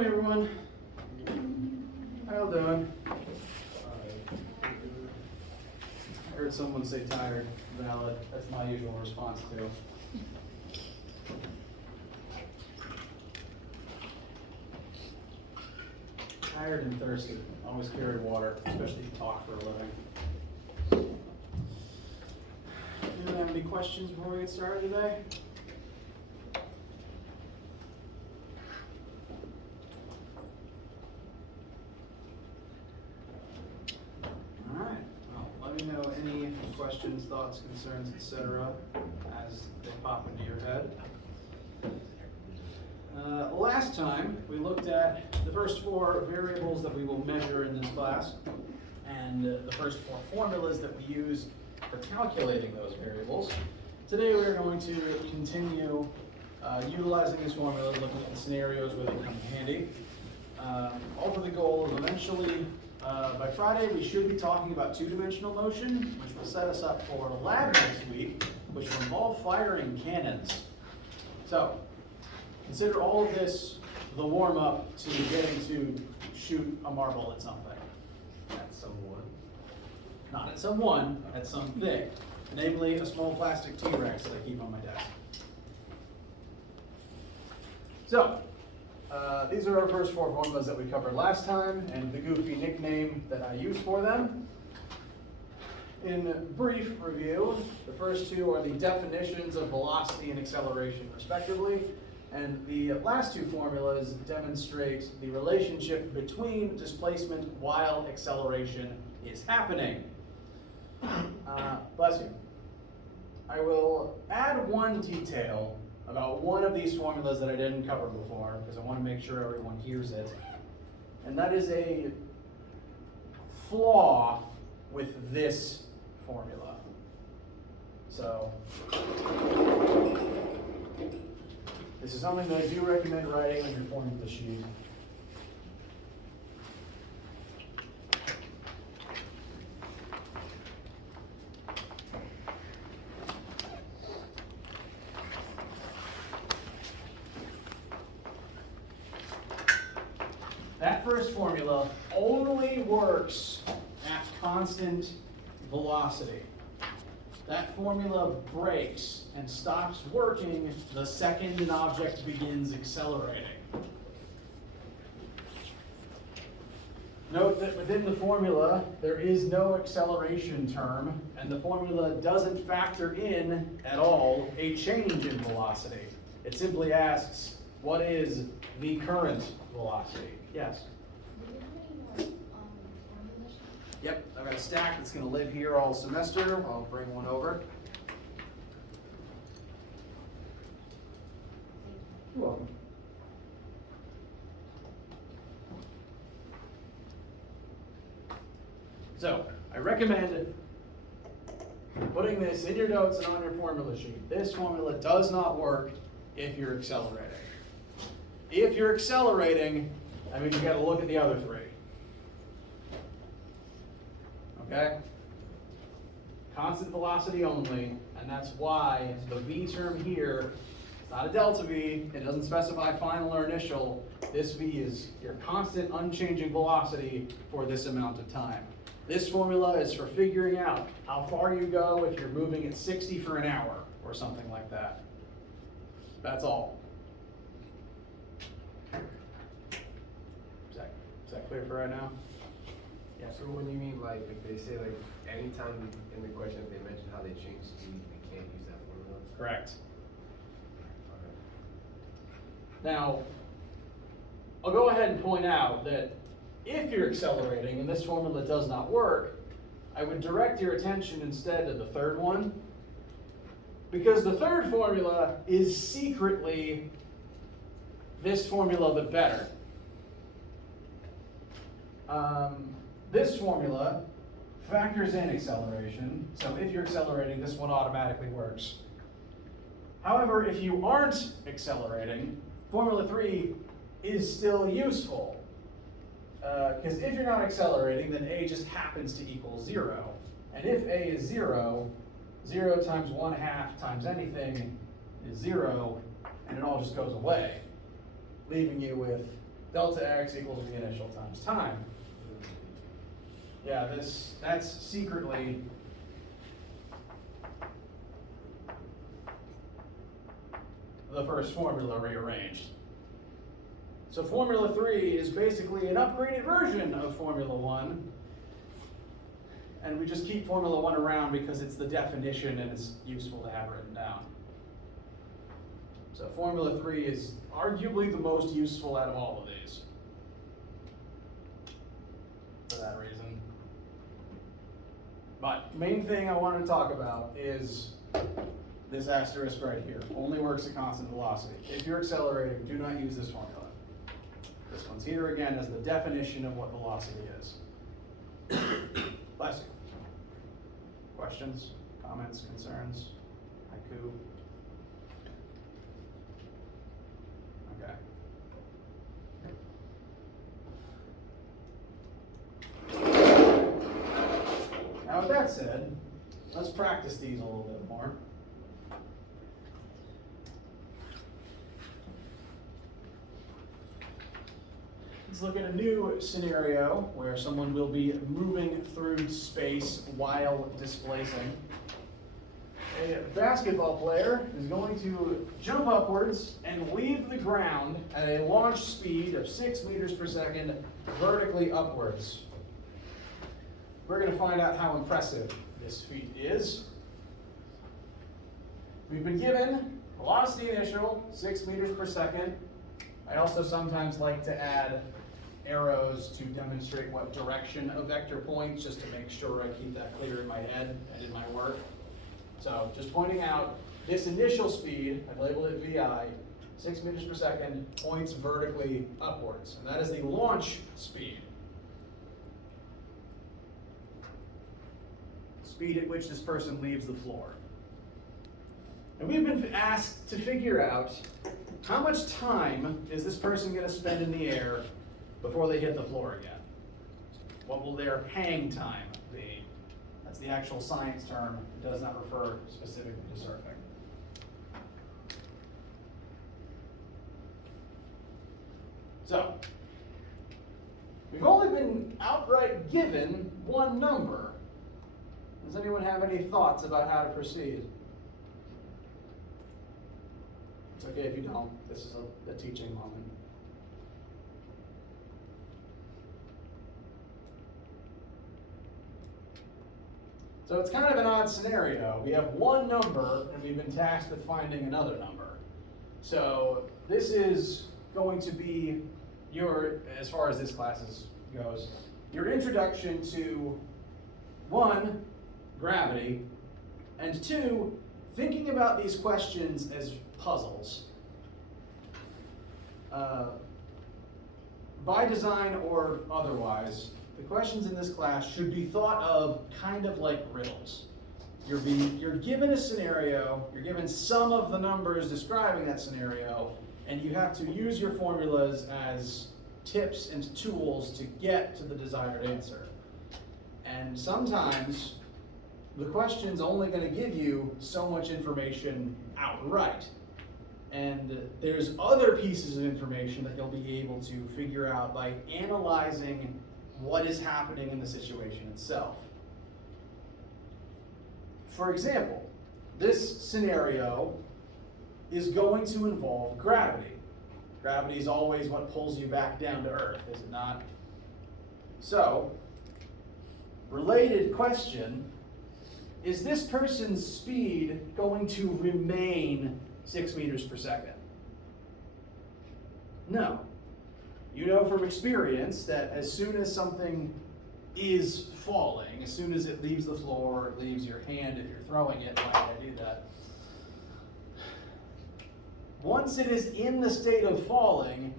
Morning, everyone. How y'all doing? I heard someone say tired. Valid. That's my usual response too. Tired and thirsty. Always carry water, especially if you talk for a living. Anyone have any questions before we get started today? Any questions, thoughts, concerns, etc., as they pop into your head. Last time, we looked at the first four variables that we will measure in this class, and the first four formulas that we use for calculating those variables. Today, we're going to continue utilizing this formula, looking at the scenarios where they come in handy. All for the goal of eventually, by Friday, we should be talking about two-dimensional motion, which will set us up for lab next week, which will involve firing cannons. So, consider all of this the warm-up to getting to shoot a marble at something. At someone. Not at someone, at something. Namely, a small plastic T-Rex that I keep on my desk. So, these are our first four formulas that we covered last time, and the goofy nickname that I use for them. In brief review, the first two are the definitions of velocity and acceleration, respectively, and the last two formulas demonstrate the relationship between displacement while acceleration is happening. Bless you. I will add one detail about one of these formulas that I didn't cover before, because I want to make sure everyone hears it. And that is a flaw with this formula. So, this is something that I do recommend writing on your formula sheet. That first formula only works at constant velocity. That formula breaks and stops working the second an object begins accelerating. Note that within the formula, there is no acceleration term, and the formula doesn't factor in at all a change in velocity. It simply asks, what is the current velocity? Yes? Yep, I've got a stack that's going to live here all semester. I'll bring one over. You're welcome. So, I recommend putting this in your notes and on your formula sheet. This formula does not work if you're accelerating. If you're accelerating, I mean, you got to look at the other three. Okay? Constant velocity only, and that's why the V term here is not a delta V. It doesn't specify final or initial. This V is your constant unchanging velocity for this amount of time. This formula is for figuring out how far you go if you're moving at 60 for an hour or something like that. That's all. Is that clear for right now? Yeah, so when you mean like if they say like anytime in the question if they mention how they change speed, we can't use that formula? Correct. Okay. Now, I'll go ahead and point out that if you're accelerating and this formula does not work, I would direct your attention instead to the third one, because the third formula is secretly this formula but better. This formula factors in acceleration, so if you're accelerating, this one automatically works. However, if you aren't accelerating, formula 3 is still useful. Because if you're not accelerating, then a just happens to equal 0. And if a is 0, 0 times 1/2 times anything is 0, and it all just goes away, leaving you with delta x equals v initial times time. Yeah, that's secretly the first formula rearranged. So Formula 3 is basically an upgraded version of Formula 1. And we just keep Formula 1 around because it's the definition and it's useful to have written down. So Formula 3 is arguably the most useful out of all of these. For that reason. But main thing I wanted to talk about is this asterisk right here. Only works at constant velocity. If you're accelerating, do not use this formula. This one's here again as the definition of what velocity is. Bless you. Questions, comments, concerns? Haiku? Okay. Now with that said, let's practice these a little bit more. Let's look at a new scenario where someone will be moving through space while displacing. A basketball player is going to jump upwards and leave the ground at a launch speed of 6 meters per second vertically upwards. We're going to find out how impressive this feat is. We've been given velocity initial, 6 meters per second. I also sometimes like to add arrows to demonstrate what direction a vector points, just to make sure I keep that clear in my head and in my work. So just pointing out this initial speed, I've labeled it VI, 6 meters per second, points vertically upwards. And that is the launch speed. Speed at which this person leaves the floor. And we've been asked to figure out how much time is this person going to spend in the air before they hit the floor again? What will their hang time be? That's the actual science term. It does not refer specifically to surfing. So, we've only been outright given one number. Does anyone have any thoughts about how to proceed? It's okay if you don't. This is a teaching moment. So it's kind of an odd scenario. We have one number, and we've been tasked with finding another number. So this is going to be your, as far as this class goes, your introduction to 1, gravity, and 2, thinking about these questions as puzzles. By design or otherwise, the questions in this class should be thought of kind of like riddles. You're given a scenario, you're given some of the numbers describing that scenario, and you have to use your formulas as tips and tools to get to the desired answer. And sometimes the question's only going to give you so much information outright. And there's other pieces of information that you'll be able to figure out by analyzing what is happening in the situation itself. For example, this scenario is going to involve gravity. Gravity is always what pulls you back down to Earth, is it not? So, related question, is this person's speed going to remain 6 meters per second? No. You know from experience that as soon as something is falling, as soon as it leaves the floor, it leaves your hand if you're throwing it, why would I do that? Once it is in the state of falling,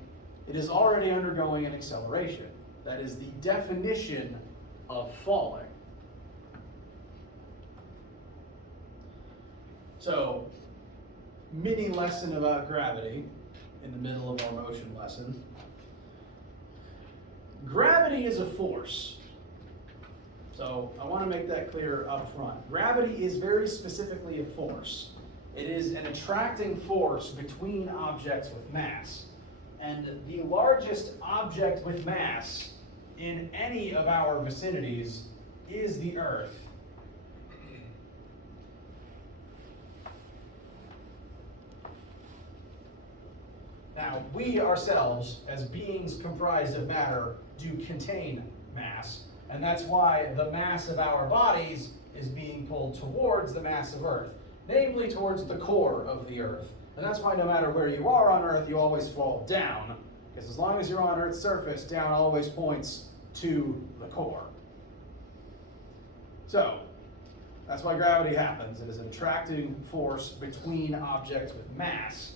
it is already undergoing an acceleration. That is the definition of falling. So, mini lesson about gravity in the middle of our motion lesson. Gravity is a force. So I want to make that clear up front. Gravity is very specifically a force. It is an attracting force between objects with mass. And the largest object with mass in any of our vicinities is the Earth. Now, we ourselves, as beings comprised of matter, do contain mass, and that's why the mass of our bodies is being pulled towards the mass of Earth, namely towards the core of the Earth. And that's why no matter where you are on Earth, you always fall down, because as long as you're on Earth's surface, down always points to the core. So, that's why gravity happens. It is an attracting force between objects with mass.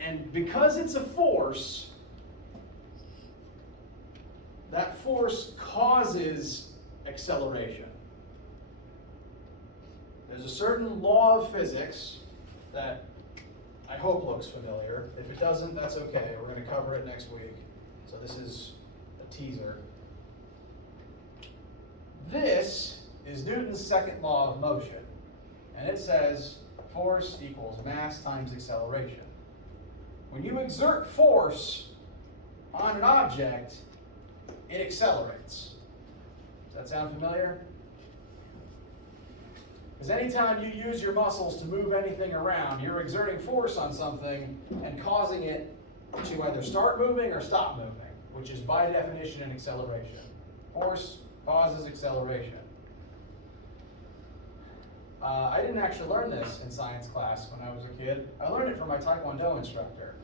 And because it's a force, that force causes acceleration. There's a certain law of physics that I hope looks familiar. If it doesn't, that's okay. We're going to cover it next week. So this is a teaser. This is Newton's second law of motion. And it says force equals mass times acceleration. When you exert force on an object, it accelerates. Does that sound familiar? Because anytime you use your muscles to move anything around, you're exerting force on something and causing it to either start moving or stop moving, which is by definition an acceleration. Force causes acceleration. I didn't actually learn this in science class when I was a kid. I learned it from my Taekwondo instructor.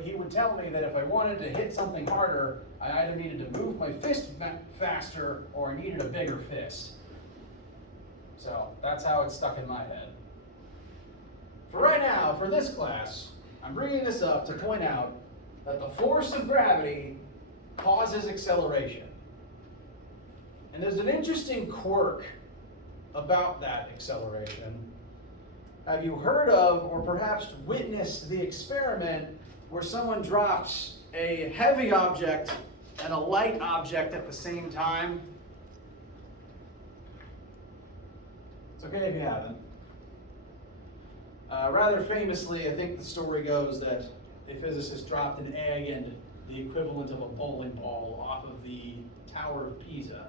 He would tell me that if I wanted to hit something harder, I either needed to move my fist faster or I needed a bigger fist. So that's how it's stuck in my head. For right now, for this class, I'm bringing this up to point out that the force of gravity causes acceleration. And there's an interesting quirk about that acceleration. Have you heard of or perhaps witnessed the experiment where someone drops a heavy object and a light object at the same time? It's okay if you haven't. Rather famously, I think the story goes that a physicist dropped an egg and the equivalent of a bowling ball off of the Tower of Pisa.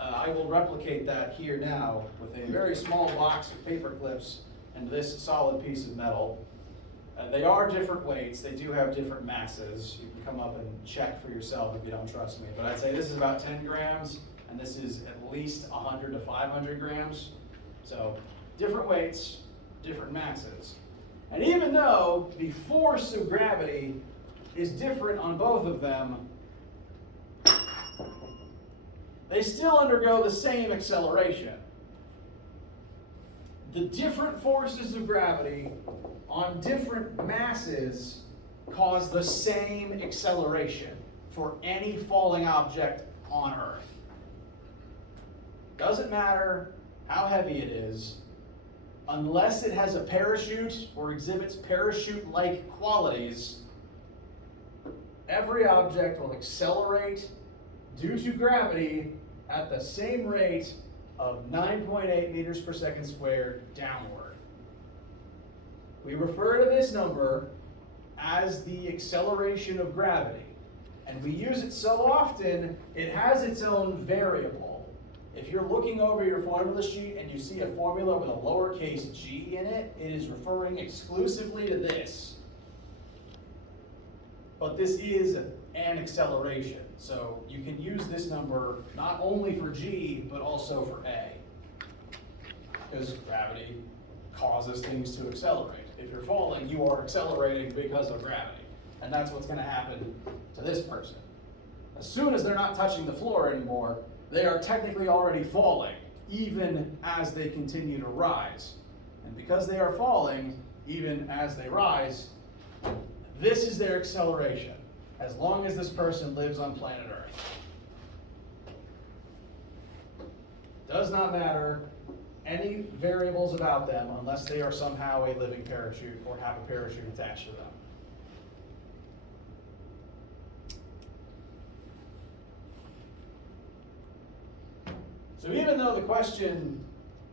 I will replicate that here now with a very small box of paper clips and this solid piece of metal. They are different weights. They do have different masses. You can come up and check for yourself if you don't trust me. But I'd say this is about 10 grams, and this is at least 100 to 500 grams. So different weights, different masses. And even though the force of gravity is different on both of them, they still undergo the same acceleration. The different forces of gravity on different masses cause the same acceleration for any falling object on Earth. Doesn't matter how heavy it is, unless it has a parachute or exhibits parachute-like qualities, every object will accelerate due to gravity at the same rate of 9.8 meters per second squared downward. We refer to this number as the acceleration of gravity, and we use it so often it has its own variable. If you're looking over your formula sheet and you see a formula with a lowercase g in it, it is referring exclusively to this. But this is an acceleration, so you can use this number not only for g, but also for a, because gravity causes things to accelerate. If you're falling, you are accelerating because of gravity, and that's what's going to happen to this person. As soon as they're not touching the floor anymore, they are technically already falling, even as they continue to rise. And because they are falling, even as they rise, this is their acceleration, as long as this person lives on planet Earth. Does not matter any variables about them unless they are somehow a living parachute or have a parachute attached to them. So even though the question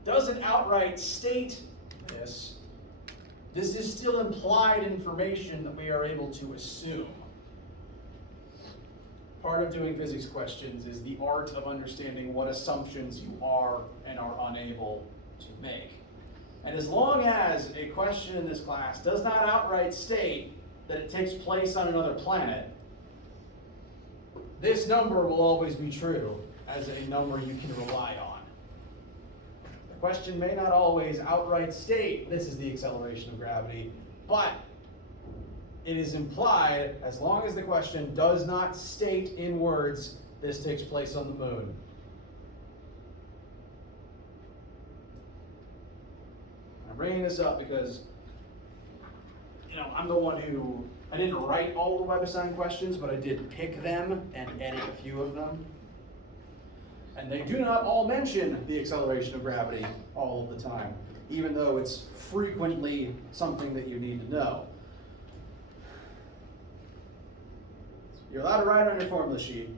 doesn't outright state this is still implied information that we are able to assume. part of doing physics questions is the art of understanding what assumptions you are and are unable to make. And as long as a question in this class does not outright state that it takes place on another planet, this number will always be true as a number you can rely on. The question may not always outright state this is the acceleration of gravity, but it is implied as long as the question does not state in words this takes place on the moon. I'm bringing this up because, I'm the one who, I didn't write all the WebAssign questions, but I did pick them and edit a few of them. And they do not all mention the acceleration of gravity all of the time, even though it's frequently something that you need to know. You're allowed to write on your formula sheet,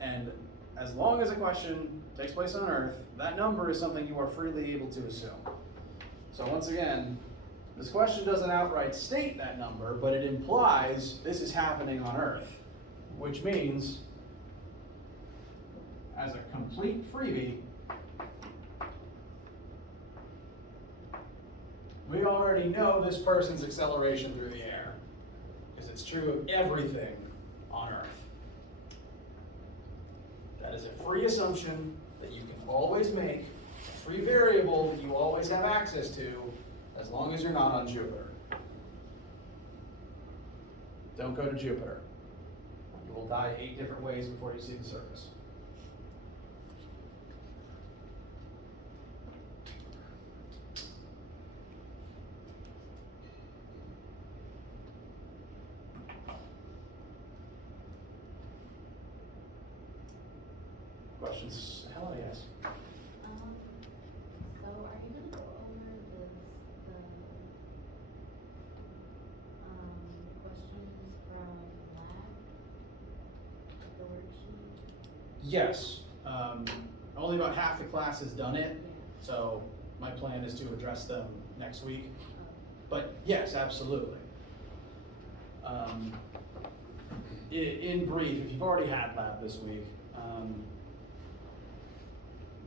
and as long as a question takes place on Earth, that number is something you are freely able to assume. So once again, this question doesn't outright state that number, but it implies this is happening on Earth, which means, as a complete freebie, we already know this person's acceleration through the air, because it's true of everything on Earth. That is a free assumption that you can always make, a free variable that you always have access to, as long as you're not on Jupiter. Don't go to Jupiter. You will die 8 different ways before you see the surface. Questions? Helen, yes. So are you going to go over the questions from lab, the worksheet? Yes. Only about half the class has done it, so my plan is to address them next week. But yes, absolutely. In brief, if you've already had lab this week,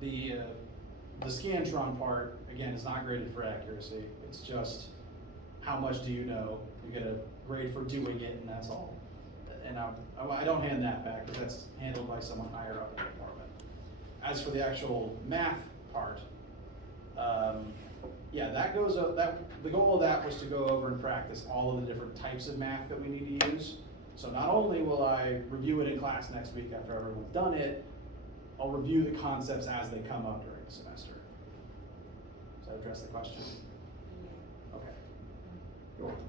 the Scantron part, again, is not graded for accuracy. It's just how much do you know. You get a grade for doing it, and that's all. And I don't hand that back because that's handled by someone higher up in the department. As for the actual math part, yeah, that goes up. The goal of that was to go over and practice all of the different types of math that we need to use. So not only will I review it in class next week after everyone's done it, I'll review the concepts as they come up during the semester. Does that address the question? Okay. You're welcome.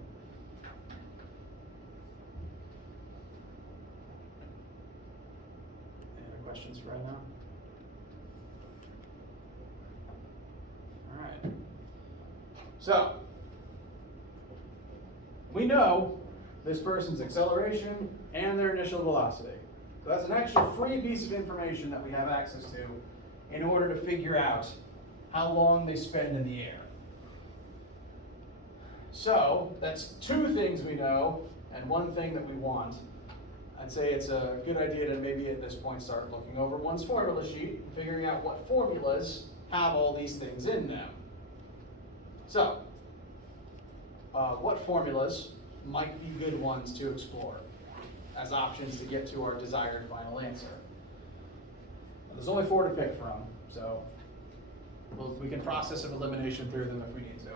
Any other questions for right now? All right. So, we know this person's acceleration and their initial velocity. So that's an extra free piece of information that we have access to in order to figure out how long they spend in the air. So that's 2 things we know and 1 thing that we want. I'd say it's a good idea to maybe at this point start looking over one's formula sheet and figuring out what formulas have all these things in them. So, what formulas might be good ones to explore as options to get to our desired final answer? There's only 4 to pick from, so we can process of elimination through them if we need to.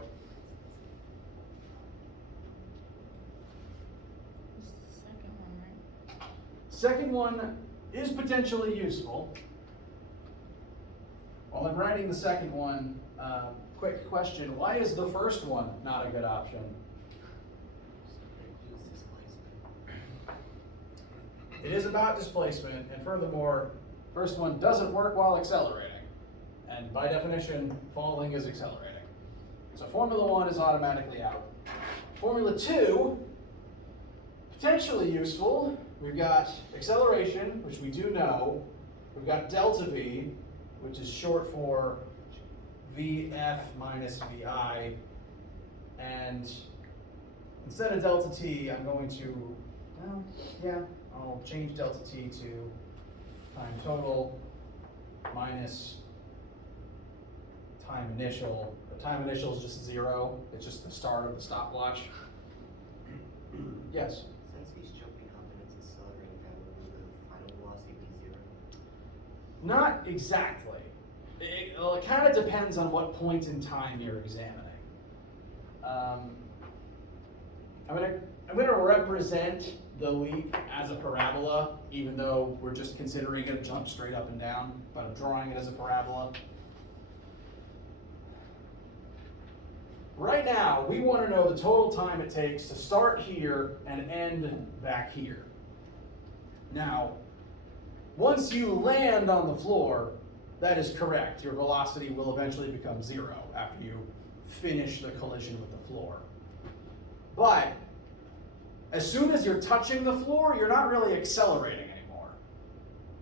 This is the second one, right? Second one is potentially useful. While I'm writing the second one, quick question, why is the first one not a good option? It is about displacement, and furthermore, first one doesn't work while accelerating. And by definition, falling is accelerating. So Formula 1 is automatically out. Formula 2, potentially useful. We've got acceleration, which we do know. We've got delta V, which is short for VF minus VI. And instead of delta T, I'm going to, well, yeah, I'll change delta t to time total minus time initial. The time initial is just 0. It's just the start of the stopwatch. Yes? Since he's jumping up and it's accelerating, that would the final velocity be 0? Not exactly. It kind of depends on what point in time you're examining. I'm gonna represent the leap as a parabola, even though we're just considering it a jump straight up and down, but I'm drawing it as a parabola. Right now, we want to know the total time it takes to start here and end back here. Now, once you land on the floor, that is correct. Your velocity will eventually become 0 after you finish the collision with the floor. But as soon as you're touching the floor, you're not really accelerating anymore.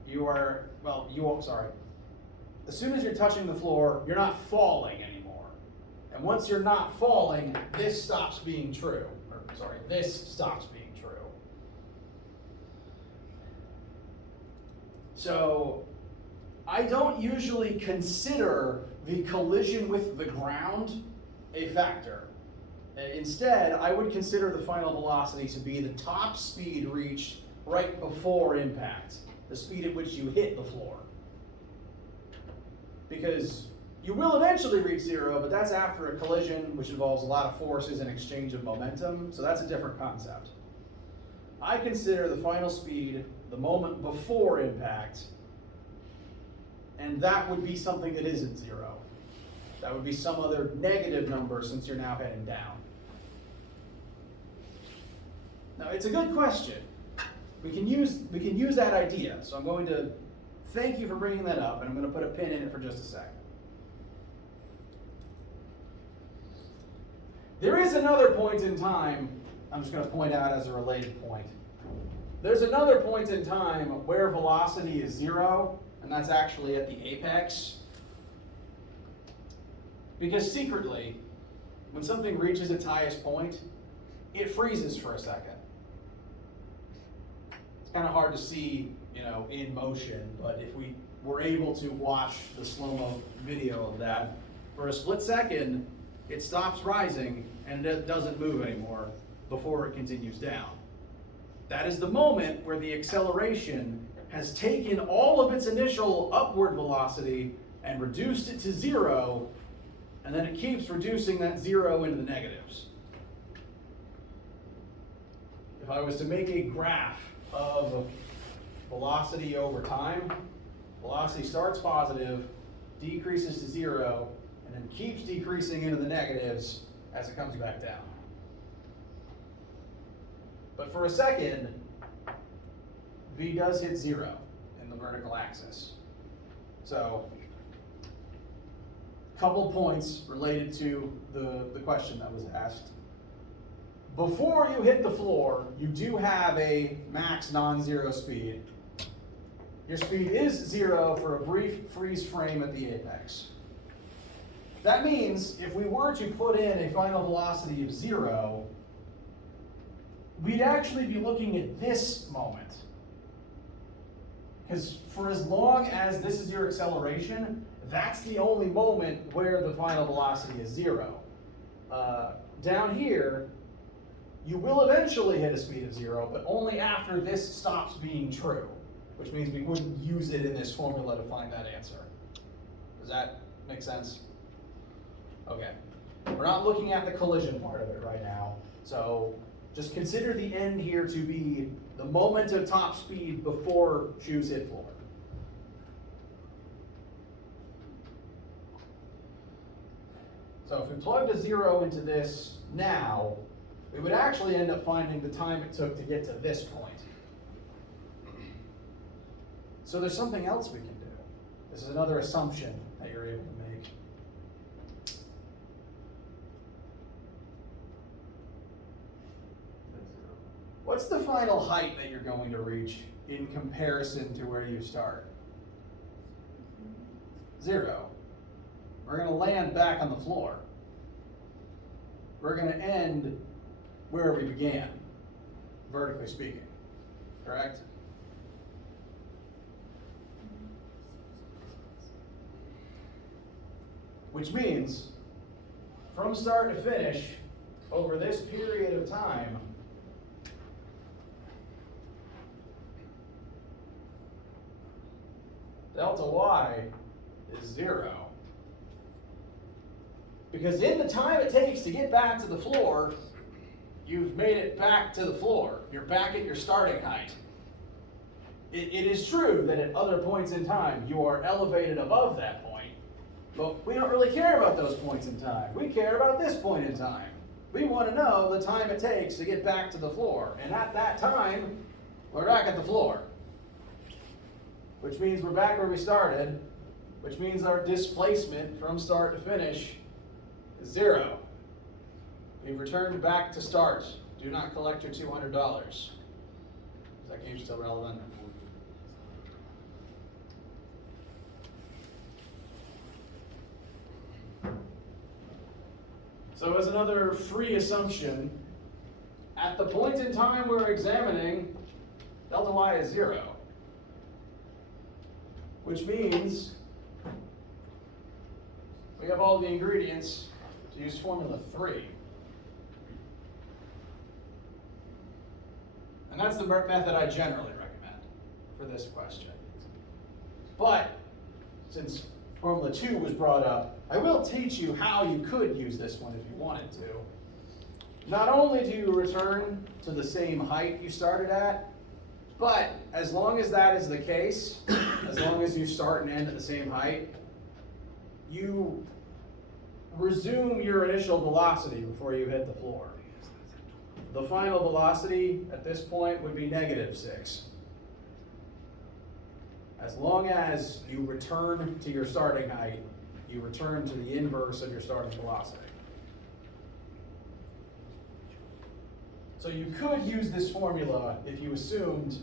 You are, well, you won't, sorry. As soon as you're touching the floor, you're not falling anymore. And once you're not falling, this stops being true. Or, sorry, this stops being true. So, I don't usually consider the collision with the ground a factor. Instead, I would consider the final velocity to be the top speed reached right before impact, the speed at which you hit the floor. Because you will eventually reach 0, but that's after a collision, which involves a lot of forces and exchange of momentum, so that's a different concept. I consider the final speed the moment before impact, and that would be something that isn't 0. That would be some other negative number since you're now heading down. Now, it's a good question. We can use that idea, so I'm going to thank you for bringing that up, and I'm going to put a pin in it for just a second. There is another point in time, I'm just going to point out as a related point. There's another point in time where velocity is 0, and that's actually at the apex. Because secretly, when something reaches its highest point, it freezes for a second. It's kind of hard to see, in motion, but if we were able to watch the slow-mo video of that, for a split second, it stops rising and it doesn't move anymore before it continues down. That is the moment where the acceleration has taken all of its initial upward velocity and reduced it to 0, and then it keeps reducing that 0 into the negatives. If I was to make a graph of velocity over time, velocity starts positive, decreases to 0, and then keeps decreasing into the negatives as it comes back down. But for a second, V does hit 0 in the vertical axis. So, couple points related to the question that was asked. Before you hit the floor, you do have a max non-zero speed. Your speed is 0 for a brief freeze frame at the apex. That means if we were to put in a final velocity of 0, we'd actually be looking at this moment. Because for as long as this is your acceleration, that's the only moment where the final velocity is 0. Down here, you will eventually hit a speed of 0, but only after this stops being true, which means we wouldn't use it in this formula to find that answer. Does that make sense? Okay. We're not looking at the collision part of it right now, so just consider the end here to be the moment of top speed before shoes hit floor. So if we plugged a 0 into this now, we would actually end up finding the time it took to get to this point. So there's something else we can do. This is another assumption that you're able to make. What's the final height that you're going to reach in comparison to where you start? 0. We're going to land back on the floor. We're going to end where we began, vertically speaking. correct? Which means, from start to finish, over this period of time, delta y is 0. Because in the time it takes to get back to the floor, you've made it back to the floor. You're back at your starting height. It is true that at other points in time you are elevated above that point, but we don't really care about those points in time. We care about this point in time. We want to know the time it takes to get back to the floor. And at that time, we're back at the floor. Which means we're back where we started, which means our displacement from start to finish is 0. We've returned back to start. Do not collect your $200. Is that game still relevant? So as another free assumption, at the point in time we're examining, delta y is 0. Which means we have all the ingredients to use formula 3. And that's the method I generally recommend for this question. But since formula 2 was brought up, I will teach you how you could use this one if you wanted to. Not only do you return to the same height you started at, but as long as that is the case, as long as you start and end at the same height, you resume your initial velocity before you hit the floor. The final velocity at this point would be -6. As long as you return to your starting height, you return to the inverse of your starting velocity. So you could use this formula if you assumed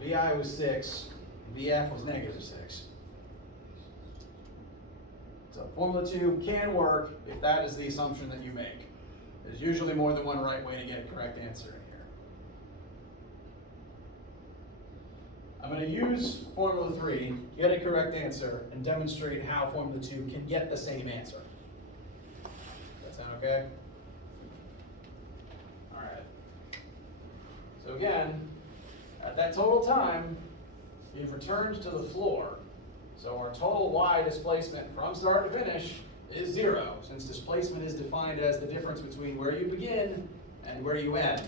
VI was 6, VF was -6. So formula 2 can work if that is the assumption that you make. There's usually more than one right way to get a correct answer in here. I'm going to use formula 3, get a correct answer, and demonstrate how formula 2 can get the same answer. Does that sound okay? All right. So again, at that total time, you've returned to the floor. So our total y displacement from start to finish is 0, since displacement is defined as the difference between where you begin and where you end.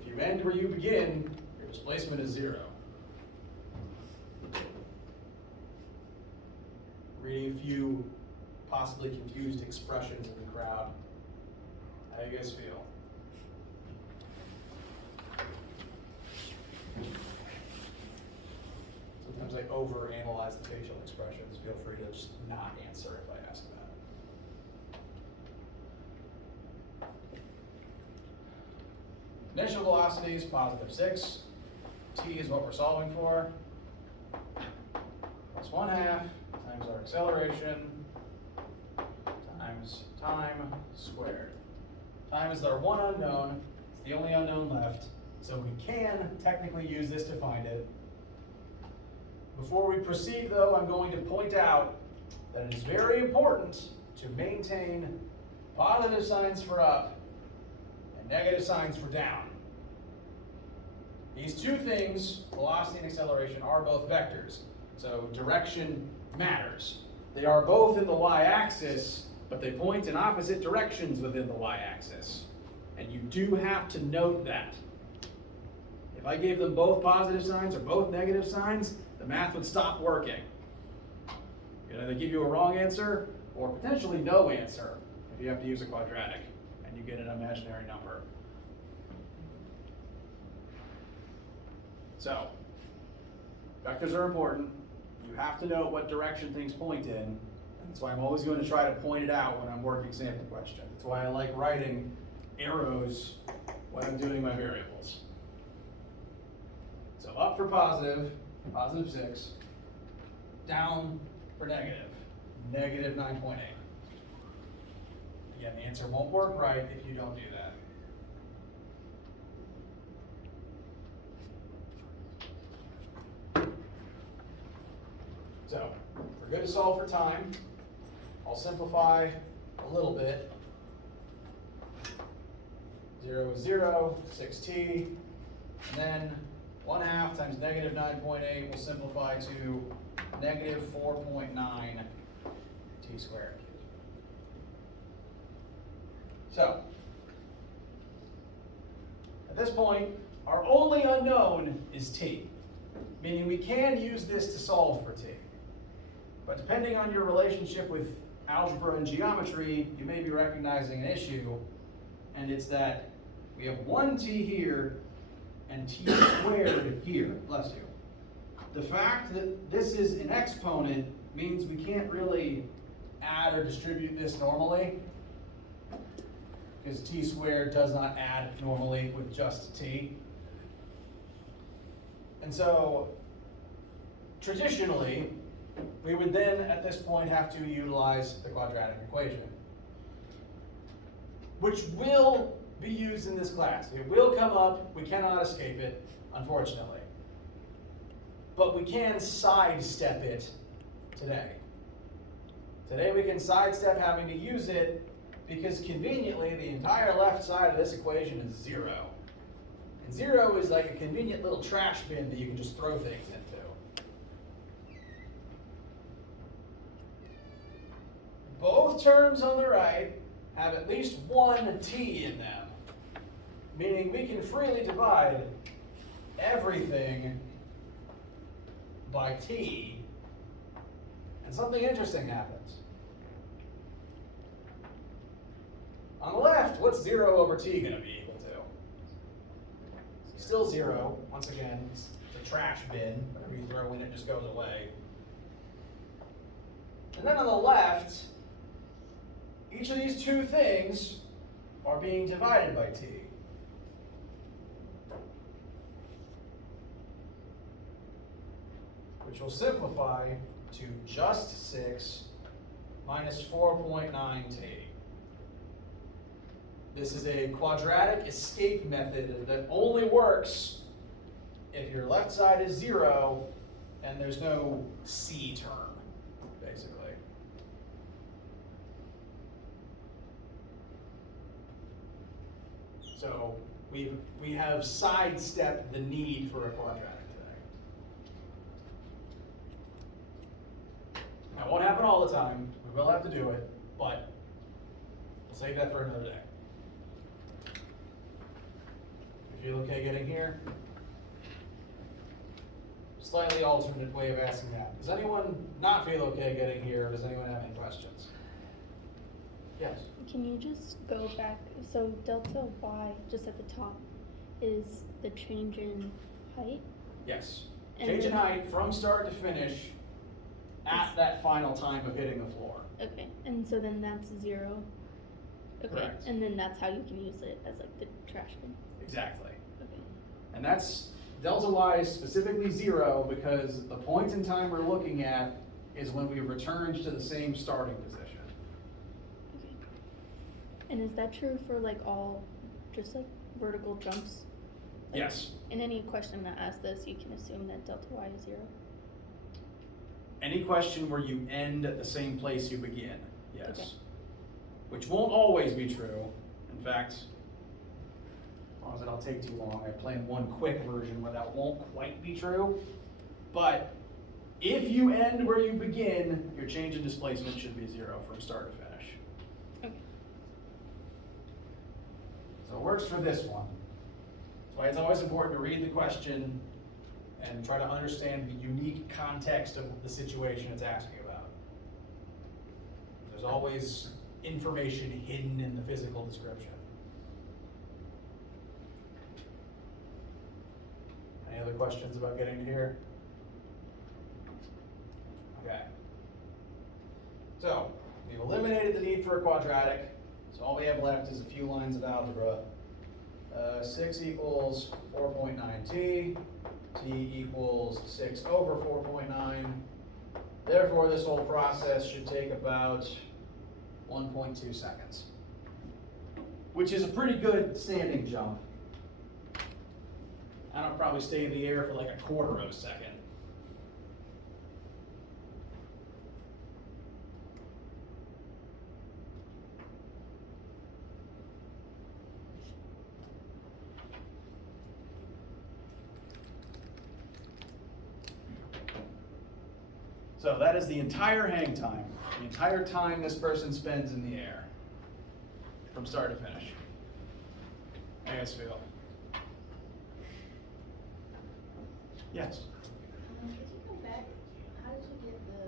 If you end where you begin, your displacement is 0. Reading a few possibly confused expressions in the crowd. How do you guys feel? Sometimes I overanalyze the facial expressions. Feel free to just not answer if I ask that. Initial velocity is +6. T is what we're solving for. Plus 1/2 times our acceleration times time squared. Time is our one unknown. It's the only unknown left. So we can technically use this to find it. Before we proceed, though, I'm going to point out that it is very important to maintain positive signs for up and negative signs for down. These two things, velocity and acceleration, are both vectors, so direction matters. They are both in the y-axis, but they point in opposite directions within the y-axis. And you do have to note that. If I gave them both positive signs or both negative signs, the math would stop working. It either give you a wrong answer or potentially no answer if you have to use a quadratic and you get an imaginary number. So, vectors are important. You have to know what direction things point in. And that's why I'm always going to try to point it out when I'm working sample questions. That's why I like writing arrows when I'm doing my variables. So up for positive, +6. Down for negative, -9.8. Again, the answer won't work right if you don't do that. So, we're good to solve for time. I'll simplify a little bit. 0 is 0, 6t, and then 1/2 times negative 9.8 will simplify to negative 4.9 t squared. So, at this point, our only unknown is t, meaning we can use this to solve for t. But depending on your relationship with algebra and geometry, you may be recognizing an issue, and it's that we have 1t here and t squared here, bless you. The fact that this is an exponent means we can't really add or distribute this normally, because t squared does not add normally with just t. And so, traditionally, we would then, at this point, have to utilize the quadratic equation, which will be used in this class. It will come up, we cannot escape it, unfortunately. But we can sidestep it today. Today we can sidestep having to use it because conveniently the entire left side of this equation is 0. And 0 is like a convenient little trash bin that you can just throw things into. Both terms on the right have at least one t in them, meaning we can freely divide everything by t, and something interesting happens. On the left, what's 0 over t going to be equal to? Still 0. Once again, it's a trash bin. Whatever you throw in, it just goes away. And then on the left, each of these two things are being divided by t. Which will simplify to just 6 minus 4.9t. This is a quadratic escape method that only works if your left side is 0 and there's no c term, basically. So we have sidestepped the need for a quadratic today. Now, it won't happen all the time. We will have to do it, but we'll save that for another day. You feel okay getting here? Slightly alternate way of asking that. Does anyone not feel okay getting here? Does anyone have any questions? Yes? Can you just go back? So delta y, just at the top, is the change in height? Yes. And Change in then- height from start to finish at that final time of hitting the floor. Okay, and so then that's 0. Okay, Correct. and then that's how you can use it as like the trash bin. Exactly. Okay. And that's delta y is specifically 0 because the point in time we're looking at is when we returned to the same starting position. Okay. And is that true for like all, just like vertical jumps? Like, Yes. in any question that asks this, you can assume that delta y is 0. Any question where you end at the same place you begin, yes. Okay. Which won't always be true. In fact, as long as it'll take too long, I planned one quick version where that won't quite be true. But if you end where you begin, your change in displacement should be 0 from start to finish. Okay. So it works for this one. That's why it's always important to read the question and try to understand the unique context of the situation it's asking about. There's always information hidden in the physical description. Any other questions about getting to here? Okay. So, we've eliminated the need for a quadratic, so all we have left is a few lines of algebra. 6 equals 4.9t, t equals 6 over 4.9. Therefore, this whole process should take about 1.2 seconds, which is a pretty good standing jump. I don't probably stay in the air for like a quarter of a second. So that is the entire hang time, the entire time this person spends in the air, from start to finish. How you guys feel? Yes? Could you go back? How did you get the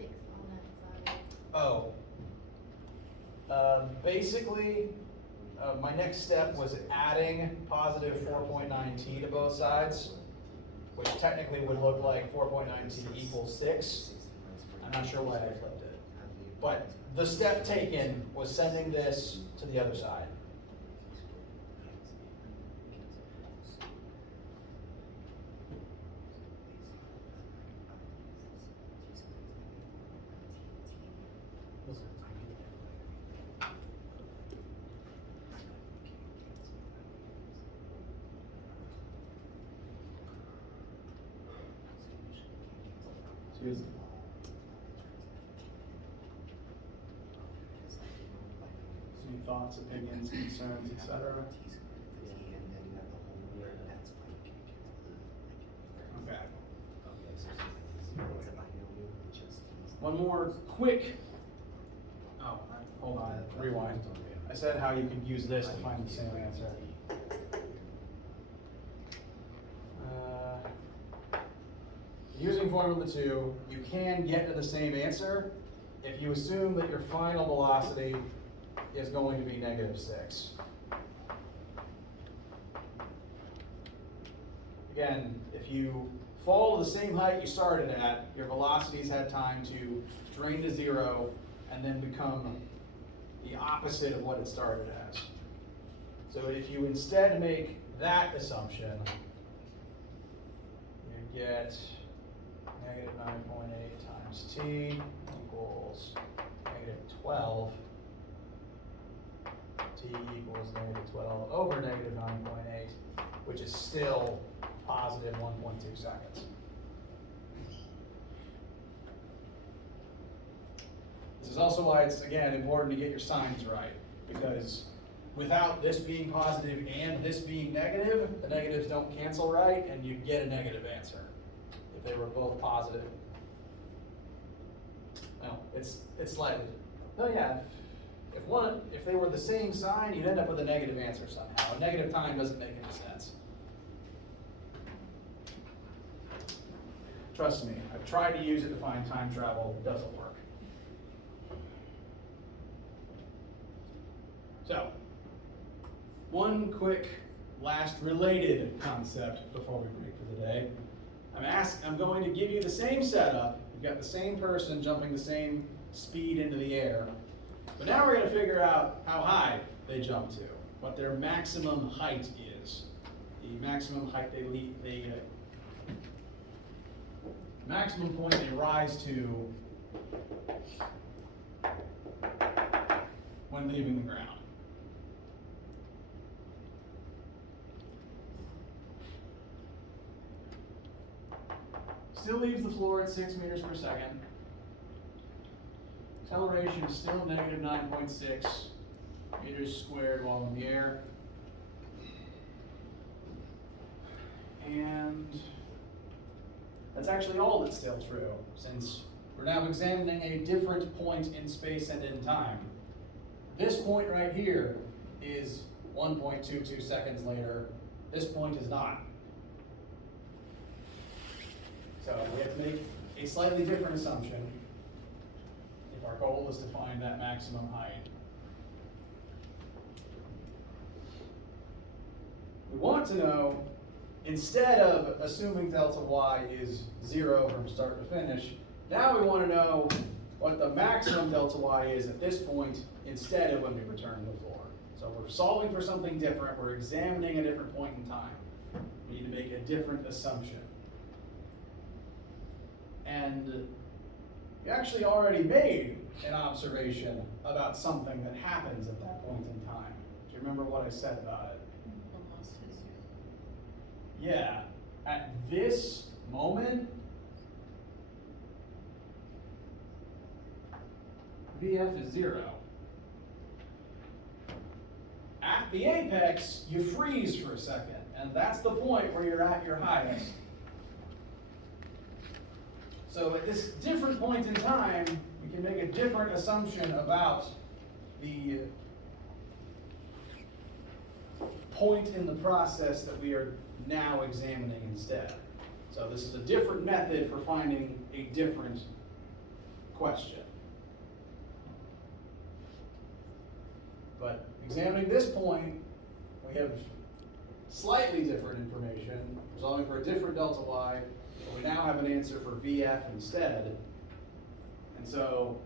6 on that side? Oh. Basically, my next step was adding positive 4.9t to both sides, which technically would look like 4.9t equals 6. I'm not sure why I flipped it. But the step taken was sending this to the other side. Excuse me. Any thoughts, opinions, concerns, etc.? Okay. One more quick. Oh, hold on. Rewind. I said how you could use this to find the same answer. Using Formula 2, you can get to the same answer if you assume that your final velocity is going to be -6. Again, if you fall to the same height you started at, your velocity's had time to drain to 0 and then become the opposite of what it started as. So if you instead make that assumption, you get -9.8 times t equals -12. T equals -12 over -9.8, which is still positive 1.2 seconds. This is also why it's, again, important to get your signs right, because without this being positive and this being negative, the negatives don't cancel right, and you get a negative answer if they were both positive. No, it's slightly. Oh yeah, if they were the same sign, you'd end up with a negative answer somehow. A negative time doesn't make any sense. Trust me, I've tried to use it to find time travel, it doesn't work. So, one quick last related concept before we break for the day. I'm going to give you the same setup. You've got the same person jumping the same speed into the air. But now we're going to figure out how high they jump to, what their maximum height is. The maximum height maximum point they rise to when leaving the ground. Still leaves the floor at 6 meters per second. Acceleration is still -9.6 meters squared while in the air. And that's actually all that's still true, since we're now examining a different point in space and in time. This point right here is 1.22 seconds later. This point is not. So we have to make a slightly different assumption if our goal is to find that maximum height. We want to know, instead of assuming delta y is 0 from start to finish, now we want to know what the maximum delta y is at this point instead of when we return to the floor. So we're solving for something different, we're examining a different point in time. We need to make a different assumption. And you actually already made an observation about something that happens at that point in time. Do you remember what I said about it? Yeah, at this moment, VF is 0. At the apex, you freeze for a second, and that's the point where you're at your highest. So at this different point in time, we can make a different assumption about the point in the process that we are now examining instead. So this is a different method for finding a different question. But examining this point, we have slightly different information, resolving for a different delta y, but we now have an answer for VF instead. And so,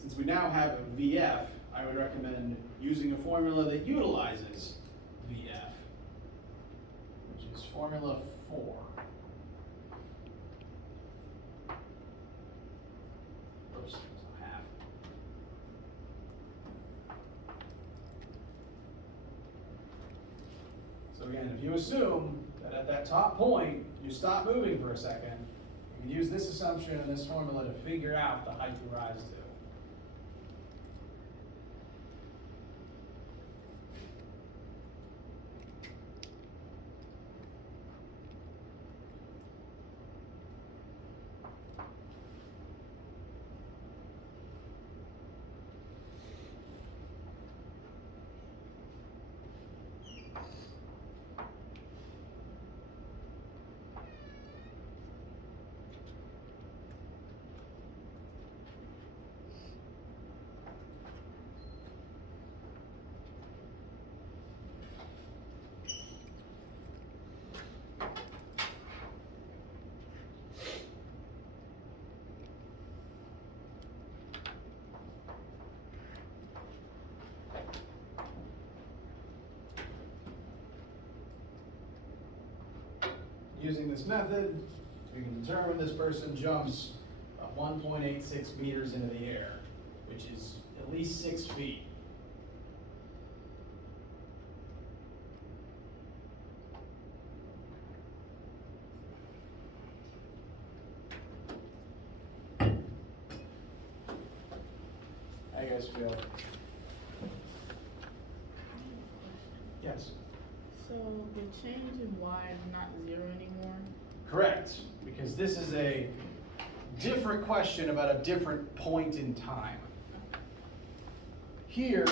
since we now have a VF, I would recommend using a formula that utilizes VF, which is formula 4. Oops, so half. So again, if you assume that at that top point, you stop moving for a second, you can use this assumption and this formula to figure out the height you rise to. Using this method, we can determine this person jumps 1.86 meters into the air, which is at least 6 feet. How you guys feel? Yes. So the change in y is not 0 anymore? Correct, because this is a different question about a different point in time. Here,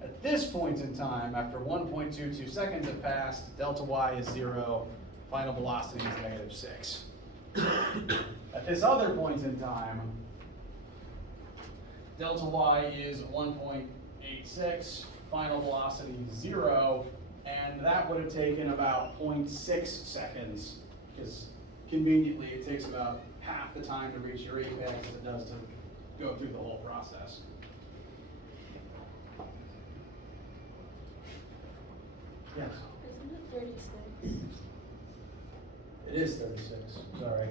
at this point in time, after 1.22 seconds have passed, delta y is 0, final velocity is -6. At this other point in time, delta y is 1.86, final velocity is 0, and that would have taken about 0.6 seconds, because conveniently it takes about half the time to reach your apex as it does to go through the whole process. Yes? Isn't it 36? It is 36, sorry.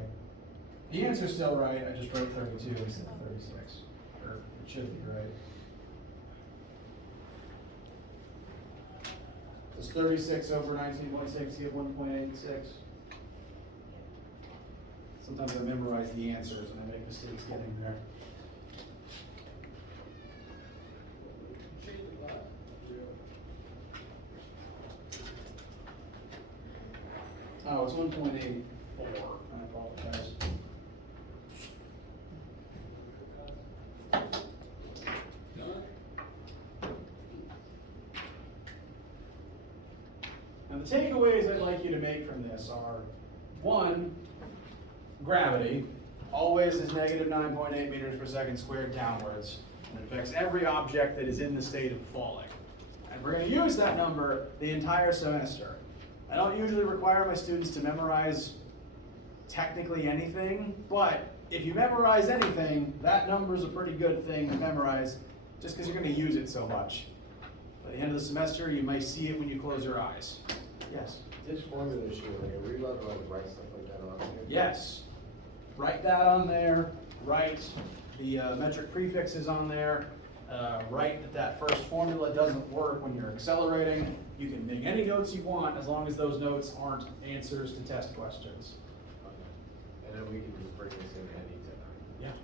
The answer's still right, I just wrote 32 instead of 36. Or it should be right. Does 36 over 19.6 give 1.86? Sometimes I memorize the answers and I make mistakes getting there. Oh, it's 1.84. I apologize. Now the takeaways I'd like you to make from this are, 1, gravity always is negative 9.8 meters per second squared downwards, and it affects every object that is in the state of falling. And we're going to use that number the entire semester. I don't usually require my students to memorize technically anything, but if you memorize anything, that number is a pretty good thing to memorize just because you're going to use it so much. By the end of the semester, you might see it when you close your eyes. Yes? This formula sheet, like, are we allowed to like write stuff like that on here? Yes. Write that on there, write the metric prefixes on there, write that first formula doesn't work when you're accelerating. You can make any notes you want as long as those notes aren't answers to test questions. Okay. And then we can just bring this in anytime.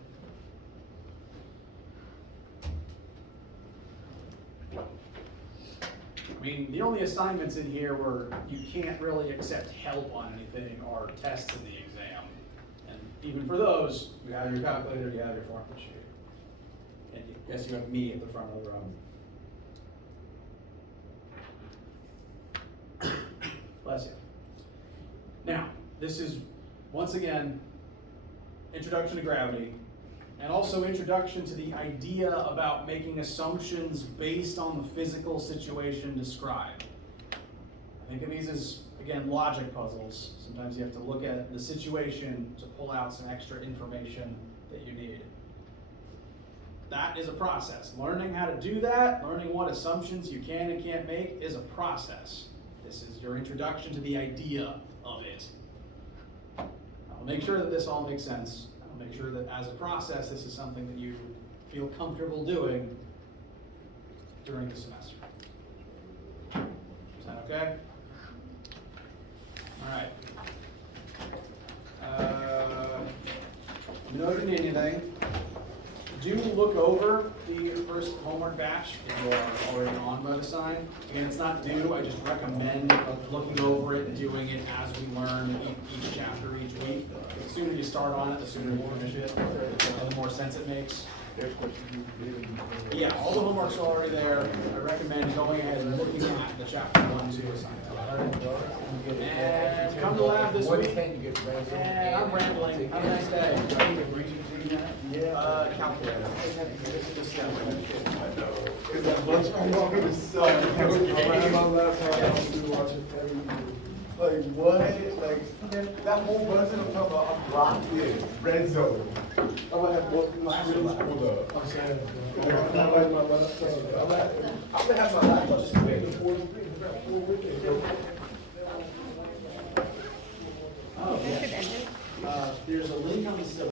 Yeah. I mean, the only assignments in here where you can't really accept help on anything are tests in the exam. And even for those, you have your calculator, you have your formula sheet. And yes, you have me at the front of the room. Bless you. Now, this is, once again, introduction to gravity, and also introduction to the idea about making assumptions based on the physical situation described. Think of these as, again, logic puzzles. Sometimes you have to look at the situation to pull out some extra information that you need. That is a process. Learning how to do that, learning what assumptions you can and can't make is a process. This is your introduction to the idea of it. I'll make sure that this all makes sense. I'll make sure that as a process, this is something that you feel comfortable doing during the semester. Is that okay? All right. Let me know if you need anything. Do look over the first homework batch if you are already on by the sign. Again, it's not due. I just recommend looking over it and doing it as we learn each chapter each week. The sooner you start on it, the sooner you finish it, the more sense it makes. Yeah, all the homework's already there. I recommend going ahead and looking at the chapter 1, 2 assignment. And come to lab this week. And I'm rambling. Have a nice day. Calculator. Like what? Like that whole button I'm talking about, I'm blocked in red zone. I'm gonna have both screens pulled up. I'm saying, I'm gonna have my laptop just to make the 43.